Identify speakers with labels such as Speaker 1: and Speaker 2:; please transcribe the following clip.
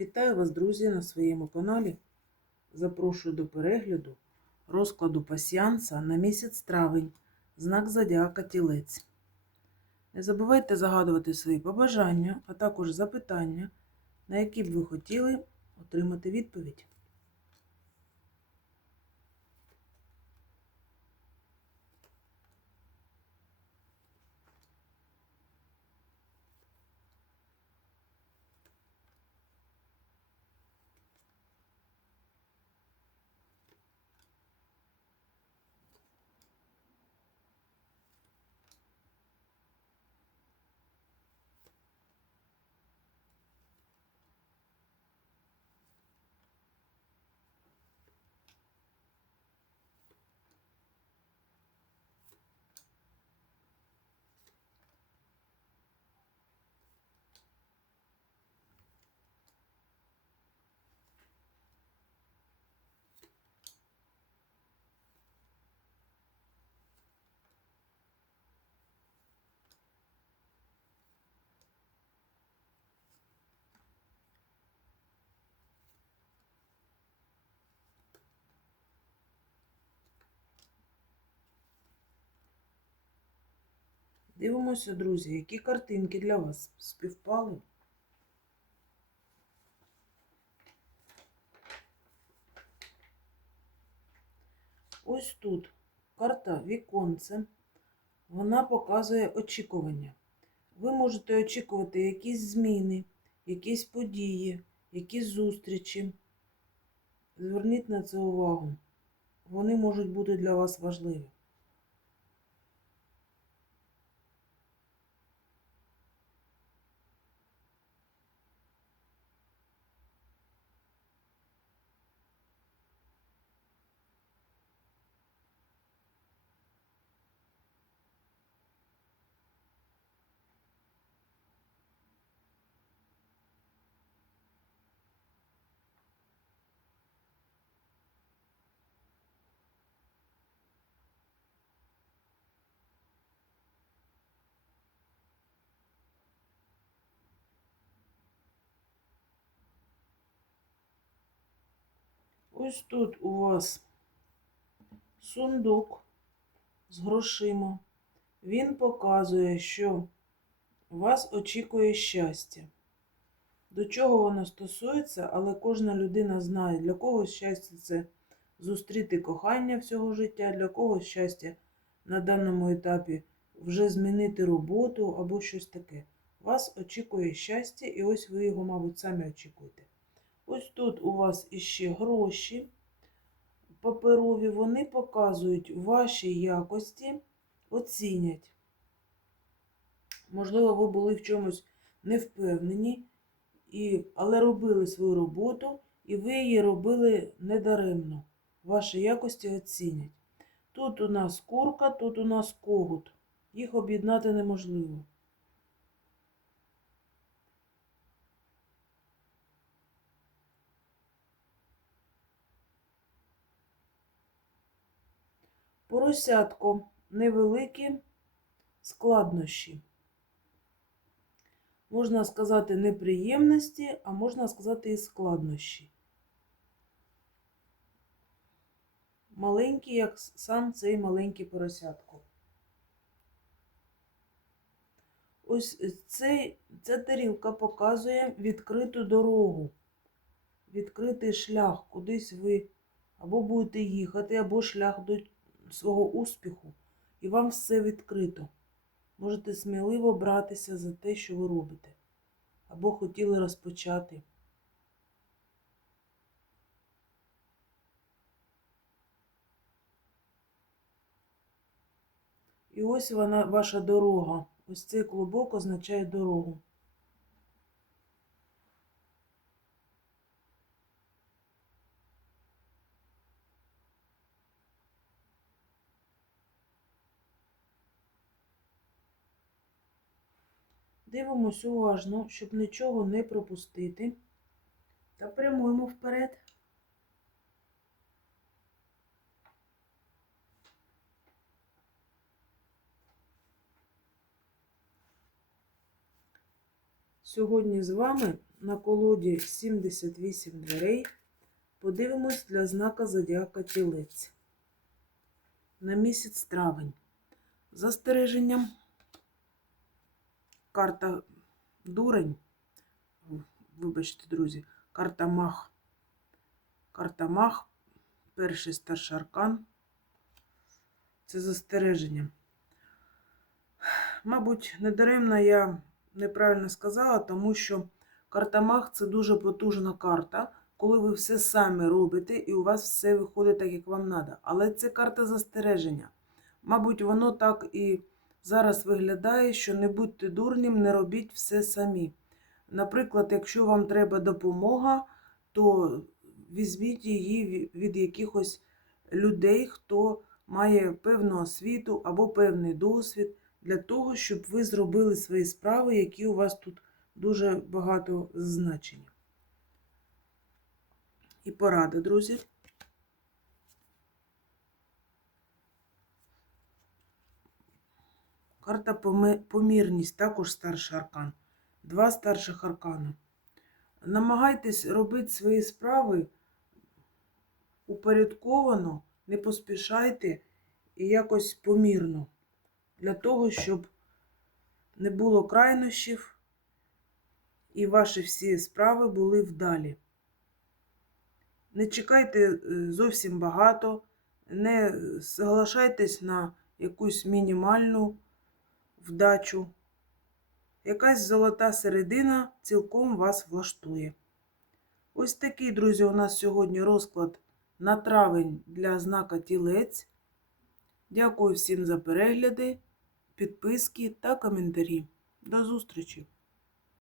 Speaker 1: Вітаю вас, друзі, на своєму каналі. Запрошую до перегляду розкладу пасіанса на місяць травень, знак Зодіака Тілець. Не забувайте загадувати свої побажання, а також запитання, на які б ви хотіли отримати відповідь. Дивимося, друзі, які картинки для вас співпали. Ось тут карта віконце. Вона показує очікування. Ви можете очікувати якісь зміни, якісь події, якісь зустрічі. Зверніть на це увагу. Вони можуть бути для вас важливі. Ось тут у вас сундук з грошима. Він показує, що вас очікує щастя. До чого воно стосується, але кожна людина знає, для когось щастя це зустріти кохання всього життя, для когось щастя на даному етапі вже змінити роботу або щось таке. Вас очікує щастя, і ось ви його, мабуть, самі очікуєте. Ось тут у вас іще гроші паперові, вони показують ваші якості, оцінять. Можливо, ви були в чомусь невпевнені, і, але робили свою роботу, і ви її робили недаремно. Ваші якості оцінять. Тут у нас курка, тут у нас когут. Їх об'єднати неможливо. Поросятко невеликі складнощі. Можна сказати неприємності, а можна сказати і складнощі. Маленький, як сам цей маленький поросятко. Ось цей, ця тарілка показує відкриту дорогу, відкритий шлях, кудись ви або будете їхати, або шлях до свого успіху, і вам все відкрито. Можете сміливо братися за те, що ви робите, або хотіли розпочати. І ось вона, ваша дорога. Ось цей клубок означає дорогу. Дивимось уважно, щоб нічого не пропустити. Та прямуємо вперед. Сьогодні з вами на колоді 78 дверей подивимось для знака Зодіака Тілець на місяць травень. Застереженням карта дурень. Вибачте, друзі, карта мах. Карта мах, перший старший аркан. Це застереження. Мабуть, недаремно я неправильно сказала, тому що карта мах це дуже потужна карта, коли ви все самі робите і у вас все виходить так, як вам треба. Але це карта застереження. Мабуть, воно так і зараз виглядає, що не будьте дурнім, не робіть все самі. Наприклад, якщо вам треба допомога, то візьміть її від якихось людей, хто має певну освіту або певний досвід для того, щоб ви зробили свої справи, які у вас тут дуже багато значення. І порада, друзі. Карта помірність, також старший аркан. Два старших аркани. Намагайтесь робити свої справи упорядковано, не поспішайте і якось помірно. Для того, щоб не було крайнощів і ваші всі справи були вдалі. Не чекайте е, зовсім багато, не соглашайтесь на якусь мінімальну вдачу. Якась золота середина цілком вас влаштує. Ось такий, друзі, у нас сьогодні розклад на травень для знака тілець. Дякую всім за перегляди, підписки та коментарі. До зустрічі!